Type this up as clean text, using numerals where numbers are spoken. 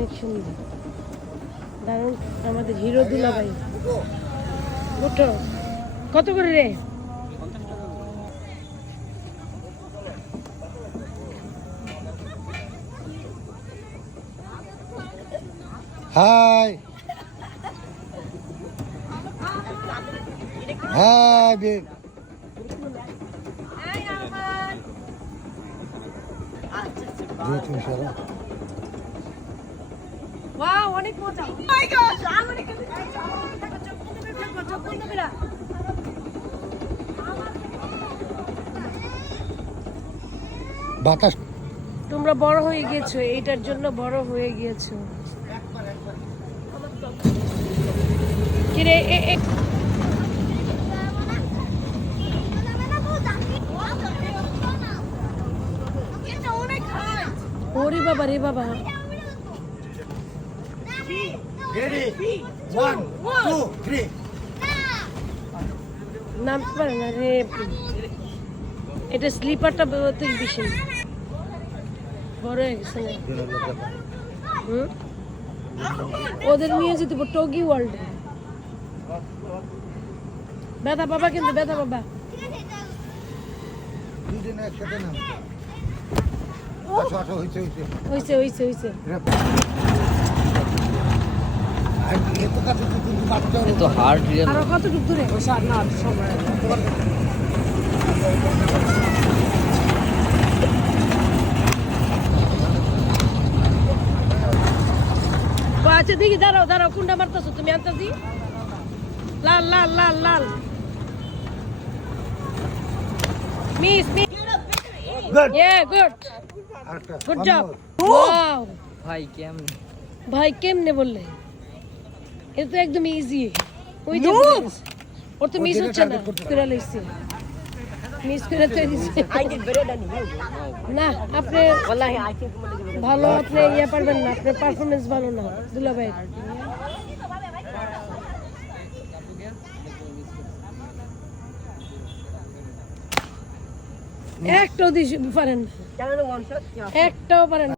অনেক সুন্দর দারুণ। আমাদের হিরো দুলাভাই ওঠো। কত করে রে? হাই হাই বেব ওয়াও অনেক মজা। ও মাই গড আমার এখানে বাতাস। তোমরা বড় হয়ে গেছো, এইটার জন্য বড় হয়ে গিয়েছো। কিরে ওরে বাবা রে বাবা। রেডি 1 2 3 নামতে পারে না রে। এটা স্লিপারটা তুই বেশি বড় হয়ে গেছে না? ওদের নিয়ে যেতে টগি ওয়ার্ল্ডে। ব্যথা বাবা, কিন্তু ব্যথা বাবা। দুজনে একসাথে নাম আচ্ছা হইছে হইছে হইছে হইছে হইছে। এত হার্ড রিয়েল। আর কতটুকু দূরে? না সময় আচ্ছা দেখি, দাঁড়াও দাঁড়াও, কোনটা মারতেছো তুমি? আনতাছি লাল লাল লাল লাল। Miss miss. Yeah, good. Good job. Wow. ভাই কেমনে বললে? এটা তো একদম ইজি। ওই যে ওর তো মিস হচ্ছে না, করে লইছে। মিস করে তো দিছে। না আপনি ভালো, আপনি ইয়ে পারবেন না, আপনার পারফরমেন্স ভালো না দুলা ভাই। একটাও দিতে পারেন না, একটাও পারেন না।